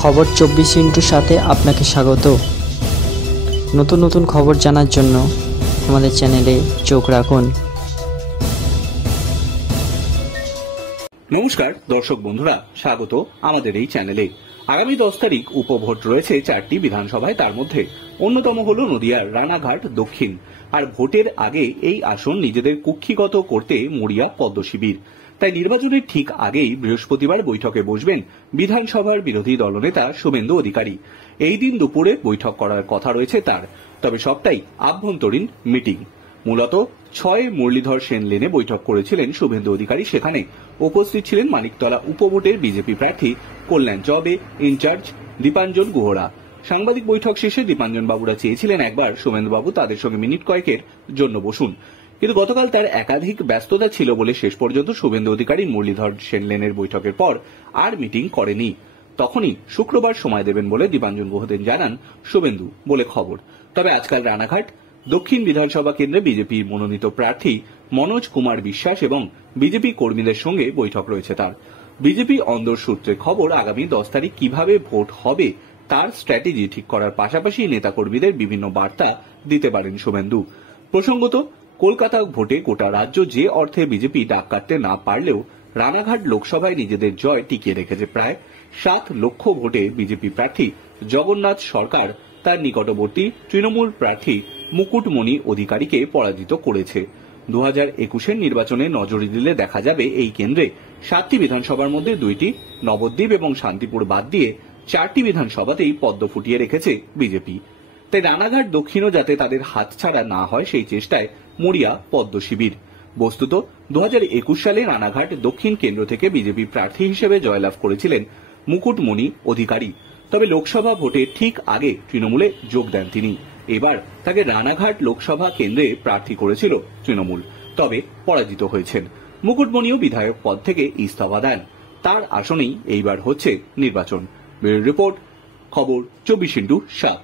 খবর 24x সাথে আপনাকে স্বাগত। নতুন নতুন খবর জানার জন্য আমাদের চ্যানেলে চোখ রাখুন। নমস্কার দর্শক বন্ধুরা, স্বাগত আমাদের এই চ্যানেলে। আগামী 10 তারিখ উপভোট রয়েছে 4টি বিধানসভায়। তার মধ্যে অন্যতম হল নদিয়ার রানাঘাট দক্ষিণ। আর ভোটের আগে এই আসন নিজেদের কুক্ষিগত করতে মরিয়া পদ্ম শিবির। তাই নির্বাচনের ঠিক আগেই বৃহস্পতিবার বৈঠকে বসবেন বিধানসভার বিরোধী দলনেতা শুভেন্দু অধিকারী। এই দিন দুপুরে বৈঠক করার কথা রয়েছে তার, তবে সবটাই আভ্যন্তরীণ মিটিং। মূলত 6 মুরলীধর সেন লেনে বৈঠক করেছিলেন শুভেন্দু অধিকারী। সেখানে উপস্থিত ছিলেন মানিকতলা উপভোটের বিজেপি প্রার্থী কল্যাণ চবে, ইনচার্জ দীপাঞ্জন গুহরা। সাংবাদিক বৈঠক শেষে দীপাঞ্জন বাবুরা চেয়েছিলেন একবার শুভেন্দুবাবু তাদের সঙ্গে মিনিট কয়েকের জন্য বসুন, কিন্তু গতকাল তার একাধিক ব্যস্ততা ছিল বলে শেষ পর্যন্ত শুভেন্দু অধিকারী মুরলীধর সেন লেনের বৈঠকের পর আর মিটিং করেনি। তখনই শুক্রবার সময় দেবেন বলে দীপাঞ্জন গুহদেন জানান শুভেন্দু বলে খবর। তবে আজকাল রানাঘাট দক্ষিণ বিধানসভা কেন্দ্রে বিজেপি মনোনীত প্রার্থী মনোজ কুমার বিশ্বাস এবং বিজেপি কর্মীদের সঙ্গে বৈঠক রয়েছে তার। বিজেপি অন্দর সূত্রে খবর, আগামী 10 তারিখ কিভাবে ভোট হবে তার স্ট্র্যাটেজি ঠিক করার পাশাপাশি নেতাকর্মীদের বিভিন্ন বার্তা দিতে পারেন শুভেন্দু। প্রসঙ্গত, কলকাতা ভোটে গোটা রাজ্য যে অর্থে বিজেপি ডাক কাটতে না পারলেও রানাঘাট লোকসভায় নিজেদের জয় টিকিয়ে রেখেছে। প্রায় 7 লক্ষ ভোটে বিজেপি প্রার্থী জগন্নাথ সরকার তার নিকটবর্তী তৃণমূল প্রার্থী মুকুটমণি অধিকারীকে পরাজিত করেছে। 2021-এর নির্বাচনে নজরে দিলে দেখা যাবে এই কেন্দ্রে 7টি বিধানসভার মধ্যে 2টি নবদ্বীপ এবং শান্তিপুর বাদ দিয়ে 4টি বিধানসভাতেই পদ্ম ফুটিয়ে রেখেছে বিজেপি। তাই রানাঘাট দক্ষিণও যাতে তাদের হাতছাড়া না হয় সেই চেষ্টায় মরিয়া পদ্ম শিবির। বস্তুত 2021 সালে রানাঘাট দক্ষিণ কেন্দ্র থেকে বিজেপি প্রার্থী হিসেবে জয়লাভ করেছিলেন মুকুটমণি অধিকারী। তবে লোকসভা ভোটের ঠিক আগে তৃণমূলে যোগ দেন তিনি। এবার তাকে রানাঘাট লোকসভা কেন্দ্রে প্রার্থী করেছিল তৃণমূল, তবে পরাজিত হয়েছেন। মুকুটমণিও বিধায়ক পদ থেকে ইস্তফা দেন। তার আসনেই এইবার হচ্ছে নির্বাচন। ব্যুরো রিপোর্ট, খবর 24x7।